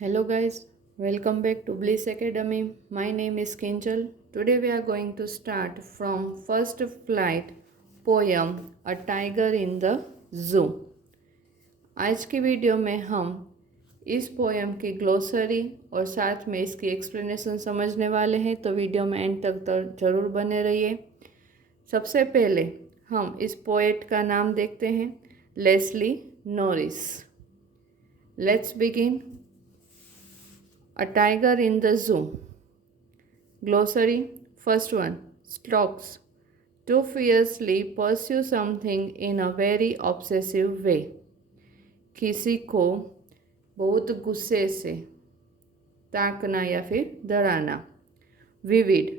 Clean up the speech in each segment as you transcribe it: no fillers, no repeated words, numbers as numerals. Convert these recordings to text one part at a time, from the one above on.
Hello guys, welcome back to Bliss Academy. My name is Kinchal. Today we are going to start from first flight poem A Tiger in the Zoo. आज की video में हम इस poem की glossary और साथ में इसकी एक्सप्लेनेशन समझने वाले हैं, तो वीडियो में एंड तक तो ज़रूर बने रहिए। सबसे पहले हम इस पोएट का नाम देखते हैं, Leslie Norris. Let's begin. A tiger in the zoo. Glossary. First one. Storks. To fiercely pursue something in a very obsessive way. किसी को बहुत गुस्से से ताकना या फिर डराना। Vivid.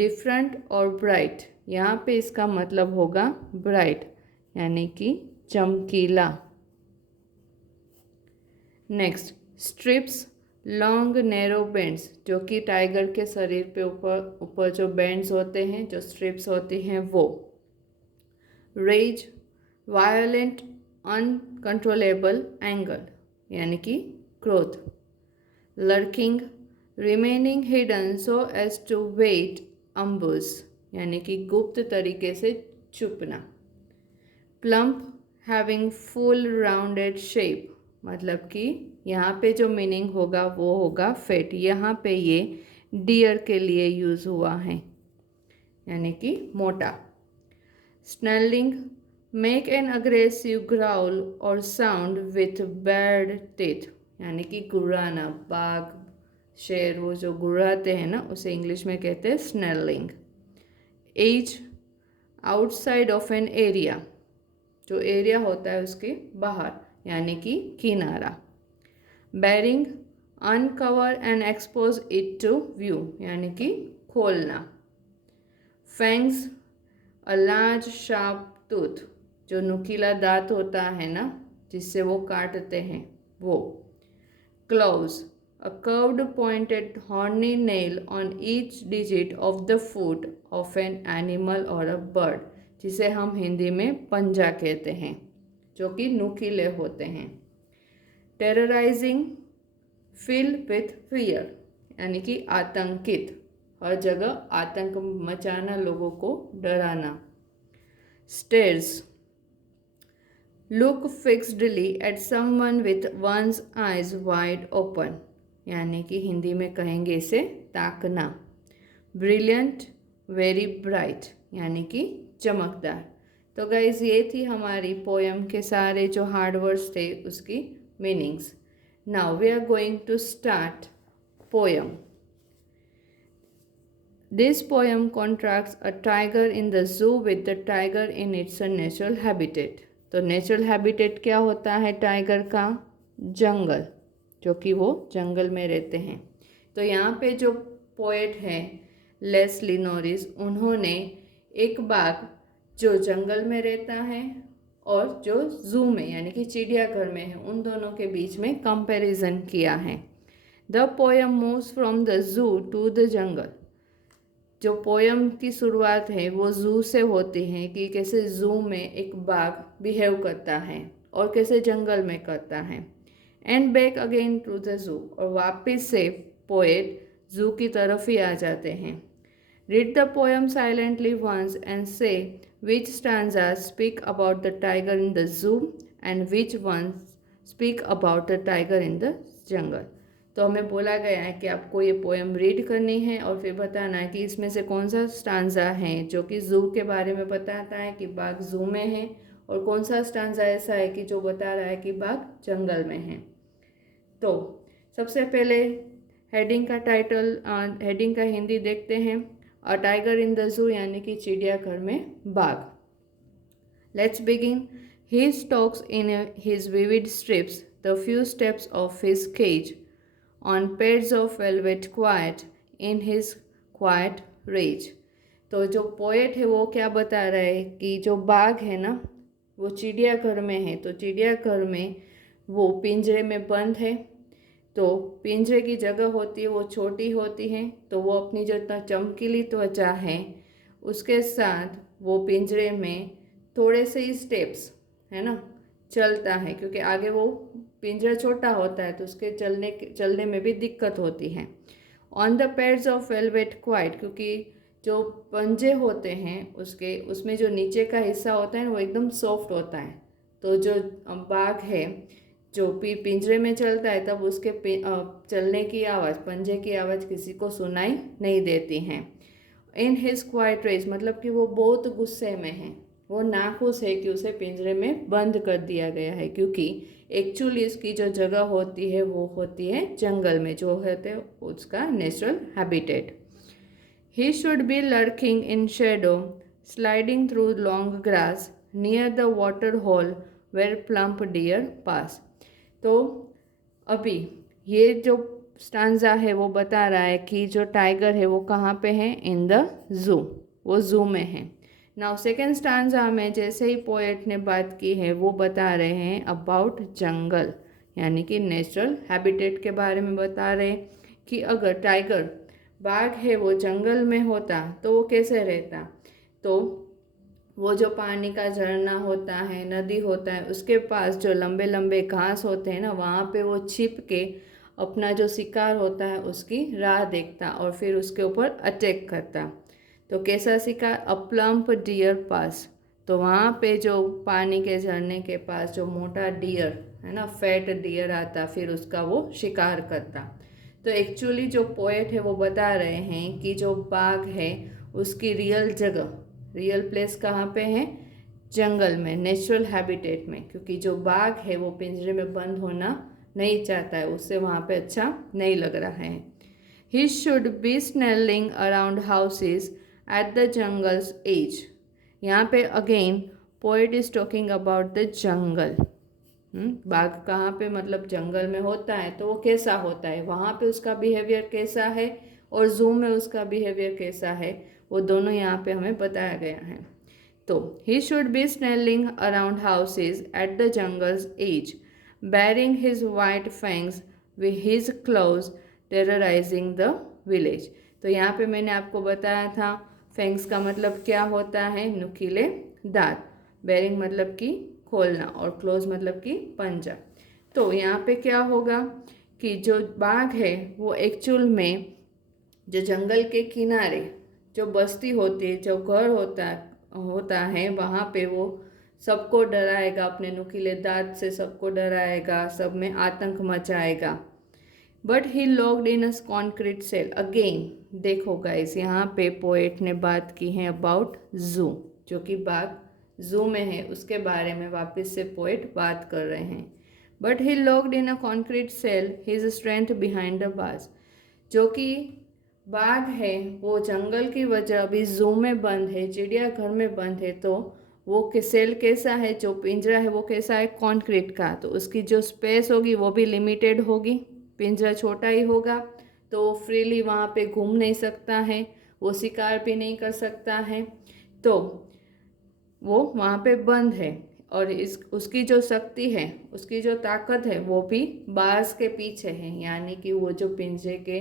Different और bright. यहाँ पे इसका मतलब होगा bright, यानी कि चमकीला। Next. Strips. Long narrow bands, जो कि टाइगर के शरीर पे ऊपर जो बैंड्स होते हैं, जो स्ट्रिप्स होती हैं वो। रेज. वायलेंट अनकंट्रोलेबल एंगर, यानी कि क्रोध। Lurking. Remaining hidden so as to wait ambush, यानी कि गुप्त तरीके से छुपना। Plump. Having full rounded shape, मतलब कि यहाँ पे जो मीनिंग होगा वो होगा फेट। यहाँ पे ये डियर के लिए यूज़ हुआ है, यानी कि मोटा। स्नेलिंग. मेक एन अग्रेसिव ग्राउल और साउंड विथ बैड टीथ, यानी कि गुर्राना। बाघ, शेर, वो जो गुर्राते हैं ना, उसे इंग्लिश में कहते हैं snarling. Edge. Outside of an area, जो एरिया होता है उसके बाहर, यानी कि किनारा। Baring. Uncover and expose it to view, यानी कि खोलना। Fangs. A large sharp tooth, जो नुकीला दांत होता है ना, जिससे वो काटते हैं वो। Clause. A curved pointed horny nail on each digit of the foot of an animal और अ बर्ड, जिसे हम हिंदी में पंजा कहते हैं, जो कि नुकीले होते हैं। टेरराइजिंग. फिल विथ फियर, यानी कि आतंकित, हर जगह आतंक मचाना, लोगों को डराना। Stares. Look fixedly at someone with one's eyes wide open, यानी कि हिंदी में कहेंगे इसे ताकना। ब्रिलियंट. वेरी ब्राइट, यानी कि चमकदार। तो गाइज ये थी हमारी पोएम के सारे जो हार्ड वर्ड्स थे उसकी meanings. Now we are going to start poem. This poem contracts a tiger in the zoo with the tiger in its natural habitat. तो नेचुरल हैबिटेट क्या होता है टाइगर का? जंगल, जो कि वो जंगल में रहते हैं। तो यहाँ पे जो पोएट हैं लेस्ली नॉरिस, उन्होंने एक बाघ जो जंगल में रहता है और जो जू में यानी कि चिड़ियाघर में है, उन दोनों के बीच में कंपैरिजन किया है। The poem moves from the zoo to the jungle. जो पोएम की शुरुआत है वो जू से होती है, कि कैसे जू में एक बाघ बिहेव करता है और कैसे जंगल में करता है। And back again to the zoo, और वापस से पोएट जू की तरफ ही आ जाते हैं। Read the poem silently once and say which stanzas speak about the tiger in the zoo and which ones speak about the tiger in the jungle. तो हमें बोला गया है कि आपको ये पोएम रीड करनी है और फिर बताना है कि इसमें से कौन सा स्टांजा है जो कि जू के बारे में बताता है कि बाघ जू में है, और कौन सा स्टांजा ऐसा है कि जो बता रहा है कि बाघ जंगल में है। तो सबसे पहले हेडिंग का हिंदी देखते हैं। अ टाइगर इन द जू, यानी कि चिड़ियाघर में बाघ। Let's begin. He stalks in his vivid stripes the few steps of his cage on pads of velvet quiet in his quiet rage. तो जो पोएट है वो क्या बता रहा है कि जो बाघ है ना, वो चिड़ियाघर में है। तो चिड़ियाघर में वो पिंजरे में बंद है, तो पिंजरे की जगह होती है वो छोटी होती है, तो वो अपनी जो चमकीली त्वचा है उसके साथ वो पिंजरे में थोड़े से ही स्टेप्स है ना चलता है, क्योंकि आगे वो पिंजरा छोटा होता है तो उसके चलने में भी दिक्कत होती है। On the pads of velvet quite, क्योंकि जो पंजे होते हैं उसमें जो नीचे का हिस्सा होता है ना वो एकदम सॉफ्ट होता है। तो जो बाघ है जो पिंजरे में चलता है तब उसके चलने की आवाज़, पंजे की आवाज़ किसी को सुनाई नहीं देती हैं। इन हिज क्वाइट रेज, मतलब कि वो बहुत गुस्से में है, वो नाखुश है कि उसे पिंजरे में बंद कर दिया गया है, क्योंकि एक्चुअली इसकी जो जगह होती है वो होती है जंगल में, जो होते हैं उसका natural habitat. He should be lurking in shadow, sliding through long grass near the water hole where plump deer pass. तो अभी ये जो स्टांजा है वो बता रहा है कि जो टाइगर है वो कहाँ पे है, इन द जू, वो जू में है। नाउ सेकेंड स्टांजा में जैसे ही पोएट ने बात की है वो बता रहे हैं अबाउट जंगल, यानी कि नेचुरल हैबिटेट के बारे में बता रहे हैं कि अगर टाइगर, बाघ है, वो जंगल में होता तो वो कैसे रहता। तो वो जो पानी का झरना होता है, नदी होता है, उसके पास जो लंबे लंबे घास होते हैं ना, वहाँ पे वो छिप के अपना जो शिकार होता है उसकी राह देखता और फिर उसके ऊपर अटैक करता। तो कैसा शिकार, अ प्लम्प डियर पास, तो वहाँ पे जो पानी के झरने के पास जो मोटा डियर है ना, फैट डियर आता, फिर उसका वो शिकार करता। तो एक्चुअली जो पोएट है वो बता रहे हैं कि जो बाघ है उसकी रियल जगह, रियल प्लेस कहाँ पे है, जंगल में, नेचुरल हैबिटेट में, क्योंकि जो बाघ है वो पिंजरे में बंद होना नहीं चाहता है, उससे वहाँ पे अच्छा नहीं लग रहा है। He should be snarling around houses at the jungle's edge. यहाँ पे again poet is talking about the jungle. बाघ कहाँ पे, मतलब जंगल में होता है तो वो कैसा होता है, वहाँ पे उसका बिहेवियर कैसा है और जू में उसका बिहेवियर कैसा है, वो दोनों यहाँ पे हमें बताया गया है। तो he should be snarling around houses at the jungle's edge, baring his white fangs with his claws terrorising the village. तो यहाँ पे मैंने आपको बताया था फैंग्स का मतलब क्या होता है, नुकीले दांत, बैरिंग मतलब कि खोलना और क्लोज मतलब कि पंजा। तो यहाँ पे क्या होगा कि जो बाघ है वो एक्चुअल में जो जंगल के किनारे जो बस्ती होती है, जो घर होता है वहाँ पे वो सबको डराएगा, अपने नुकीले दांत से सबको डराएगा, सब में आतंक मचाएगा। But he locked in a concrete cell. Again देखो गाइस, यहाँ पे पोएट ने बात की है अबाउट जू, जो कि बाघ जू में है उसके बारे में वापस से पोएट बात कर रहे हैं। But he locked in a concrete sell his strength behind the bars. जो कि बाघ है वो जंगल की वजह अभी जू में बंद है, चिड़ियाघर में बंद है, तो वो सेल कैसा है, जो पिंजरा है वो कैसा है, कॉन्क्रीट का, तो उसकी जो स्पेस होगी वो भी लिमिटेड होगी, पिंजरा छोटा ही होगा, तो वो फ्रीली वहाँ पे घूम नहीं सकता है, वो शिकार भी नहीं कर सकता है, तो वो वहाँ पे बंद है। और उसकी जो शक्ति है, उसकी जो ताकत है वो भी बाज के पीछे है, यानी कि वो जो पिंजरे के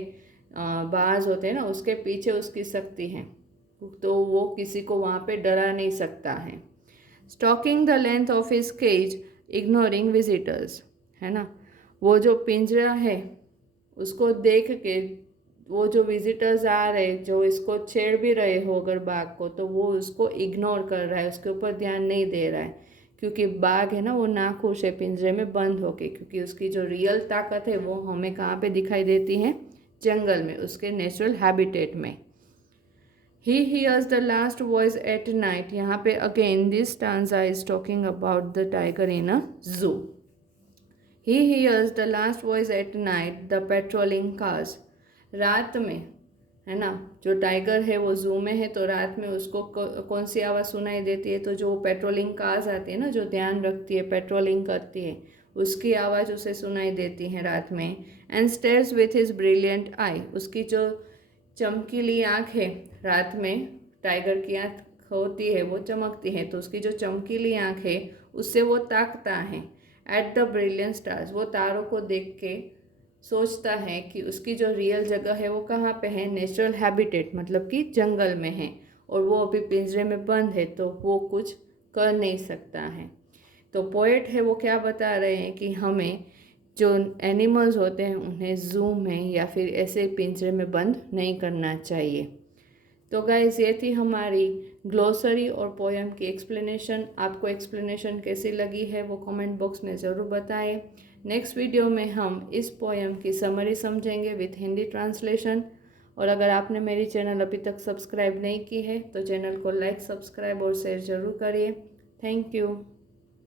बाज होते हैं ना उसके पीछे उसकी शक्ति है, तो वो किसी को वहाँ पे डरा नहीं सकता है। Stalking the length of his cage ignoring visitors, है ना, वो जो पिंजरा है उसको देख के वो जो विजिटर्स आ रहे, जो इसको छेड़ भी रहे हो अगर बाघ को, तो वो उसको इग्नोर कर रहा है, उसके ऊपर ध्यान नहीं दे रहा है, क्योंकि बाघ है ना वो नाखुश है पिंजरे में बंद होके, क्योंकि उसकी जो रियल ताकत है वो हमें कहाँ पे दिखाई देती है, जंगल में, उसके नेचुरल हैबिटेट में। He hears the last voice at night. यहाँ पे again this stanza is talking about the tiger in a zoo. He hears the last voice at night the patrolling cars. रात में, है ना, जो टाइगर है वो जू में है तो रात में उसको कौन सी आवाज़ सुनाई देती है, तो जो पेट्रोलिंग कार्स आती है ना, जो ध्यान रखती है, पेट्रोलिंग करती है, उसकी आवाज़ उसे सुनाई देती है रात में। And stairs with his brilliant I, उसकी जो चमकीली आँख है, रात में टाइगर की आँख होती है वो चमकती है, तो उसकी जो चमकीली आँख है उससे वो ताकता है। एट द ब्रिलियंट स्टार्स, वो तारों को देख के सोचता है कि उसकी जो रियल जगह है वो कहाँ पे है, नेचुरल हैबिटेट मतलब कि जंगल में है, और वो अभी पिंजरे में बंद है तो वो कुछ कर नहीं सकता है। तो पोएट है वो क्या बता रहे हैं कि हमें जो एनिमल्स होते हैं उन्हें ज़ू में या फिर ऐसे पिंजरे में बंद नहीं करना चाहिए। तो गाइस ये थी हमारी ग्लोसरी और पोएम की एक्सप्लेनेशन। आपको एक्सप्लेनेशन कैसी लगी है वो कमेंट बॉक्स में ज़रूर बताएं। नेक्स्ट वीडियो में हम इस पोएम की समरी समझेंगे विथ हिंदी ट्रांसलेशन। और अगर आपने मेरी चैनल अभी तक सब्सक्राइब नहीं की है तो चैनल को लाइक, सब्सक्राइब और शेयर ज़रूर करिए। Thank you.